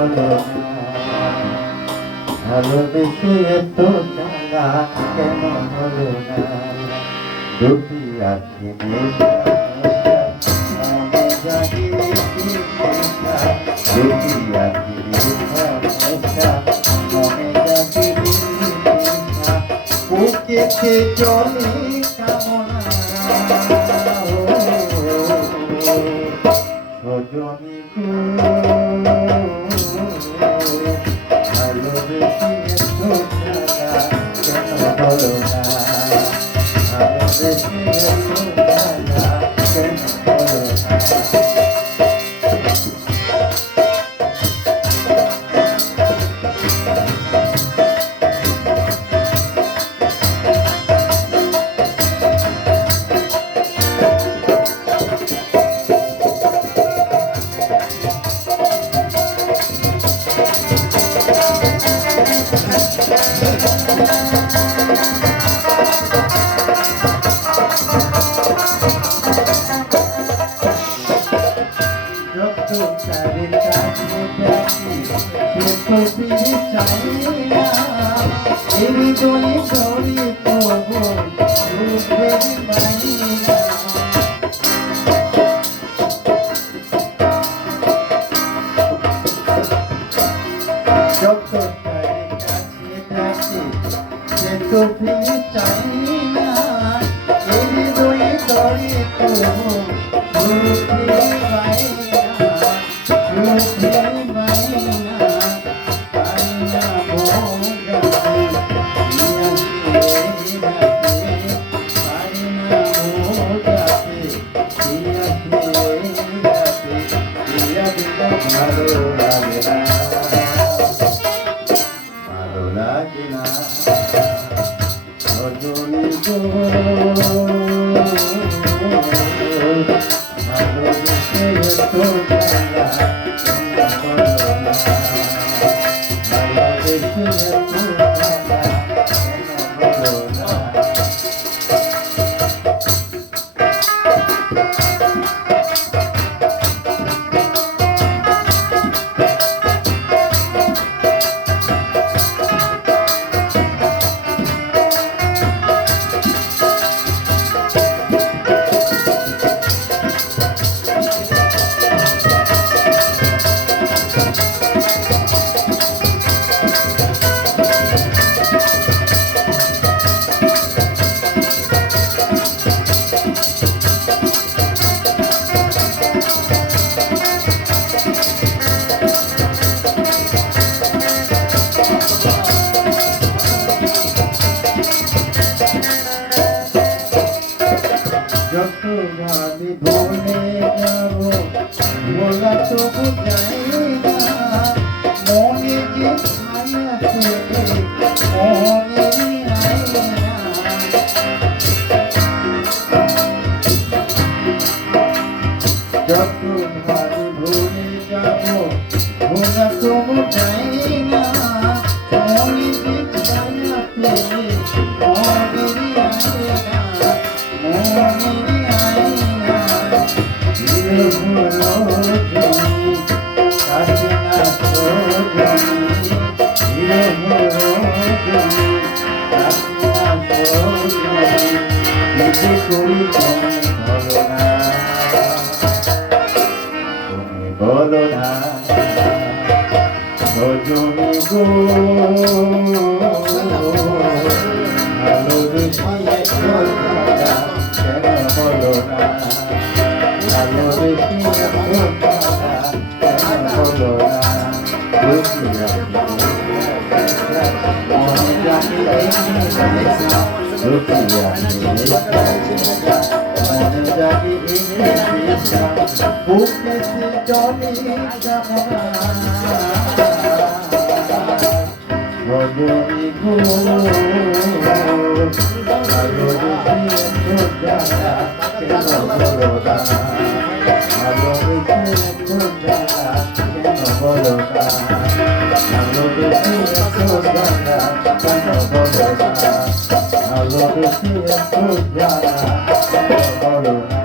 বলো না, ভালোবেসে এত জ্বালা কেন হলো না। দুটি আঁখি নেশা মনে জাগিয়ে নেশা, দুটি আঁখি নেশা মনে জাগিয়ে নেশা, বুকেতে চলে কামনা সজনী গো, ভালোবেসে এত জ্বালা কেন হলো না, ভালোবেসে এত জ্বালা কেন হলো না। তাদের কাছে ডাকি সে তো ফিরে চাই না, এই হৃদয়ে ধরে তবু রূপের মাইনা। যত তাদের কাছে ডাকি সে তো ফিরে চাই না, এই হৃদয়ে ধরে তবু রূপের মাইনা। ভালো লাগে না রজনী গো, ভালোবেসে এত জ্বালা কেন হলো না, ভালোবেসে এত জ্বালা কেন হলো না। যত ভাবি ভুলে যাব বলা তবু যাই না, মনে যে ছায়া থেকে মনে আইনা। যত ভাবি ভুলে যাব বলা তবু যাই না, মনে যে ছায়া থেকে মনে আইনা। বলো না রজনী গো, ভালোবেসে এত জ্বালা কেন হলো না, ভালোবেসে এত জ্বালা কেন হলো না। মনে জাগিয়ে নেশা, মনে জাগিয়ে নেশা, বুকেতে চলে কামনা রজনী গো, ভালোবেসে এত জ্বালা কেন হলো না, ভালোবেসে এত জ্বালা কেন হলো না, ভালোবেসে এত জ্বালা কেন হলো না, ভালোবেসে এত জ্বালা কেন হলো না।